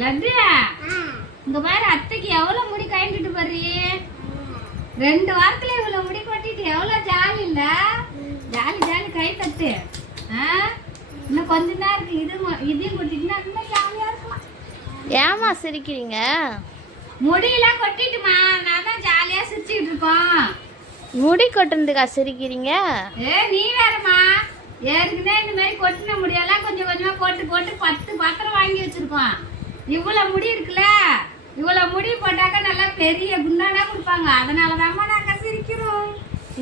லட்டு இங்க பாரு, அத்தைக்கு எவ்வளவு முடி கயண்டிட்டு பாரு. 2 வாரத்துல இவ்வளவு முடி கொட்டிட்டு எவ்வளவு ஜாலி இல்ல? ஜாலி ஜாலி, கை தட்டு. இன்னும் கொஞ்ச நேரம் இருக்கு, இதையும் கொட்டிட்டுனா இன்னும் ஜாலியா இருக்கலாம். ஏமா சிரிக்கிறீங்க? முடியெல்லாம் கொட்டிட்டுமா, நான் தான் ஜாலியா சிரிச்சுக்கிட்டு இருக்கோம். முடி கொட்டுறதுக்கா சிரிக்கிறீங்க? நீ வேறம்மா, ஏற்கனவே இந்த மாதிரி கொட்டின முடியெல்லாம் கொஞ்சம் கொஞ்சமா போட்டு போட்டு 10 பாத்திரம் வாங்கி வச்சிருக்கோம். இவ்வளவு முடி இருக்குல்ல, இவ்வளவு முடி போட்டாக்க நல்லா பெரிய குண்டானா கொடுப்பாங்க. அதனாலதாம்மா நாங்க சிரிக்கிறோம்.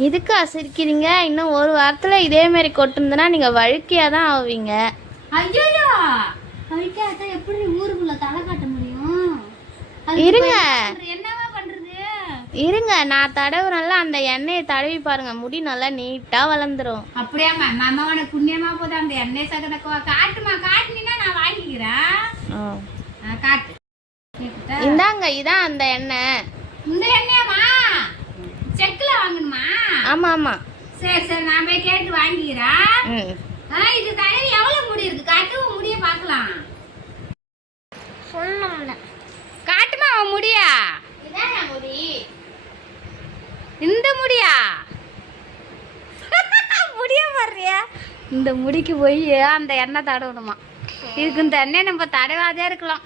இதுக்கா சிரிக்கிறீங்க? இன்னும் 1 வாரத்துல இதே மாதிரி கொட்டுருந்துன்னா நீங்க வழுக்கையா தான் ஆவீங்க. ஐயோ, வழுக்கையாதான் எப்படி ஊருக்குள்ள தலை காட்ட முடியும்? இருங்க, என்னவா பண்றது? இருங்க, நான் தடவுறேன்ல, அந்த எண்ணெயை தடவி பாருங்க, முடி நல்லா நீட்டா வளர்ந்துரும். அப்படியாம்மா? மாமாவோட புண்ணியமா போது அந்த எண்ணெய் சகத காட்டுமா, காட்டுனீங்கன்னா நான் வாங்கிக்கிறேன். காட்டு. இந்தாங்க, இதான் அந்த எண்ணெய். இந்த எண்ணெயமா? செக்குல வாங்கணுமா? ஆமா ஆமா. சரி சரி, நான் போய் கேட்டு வாங்கிக்கிறேன். இது தடவி எவ்வளவு முடி இருக்கு? காட்டு, உன் முடிய பார்க்கலாம். சொல்லணும்ல. காட்டுமா உன் முடியா? இதான் முடி. இந்த முடியா? முடிய பாருறியா? இந்த முடிக்கு போய் அந்த எண்ணெய் தடவணுமா? இதுக்கு இந்த எண்ணெய் நம்ம தடவாதே இருக்கலாம்.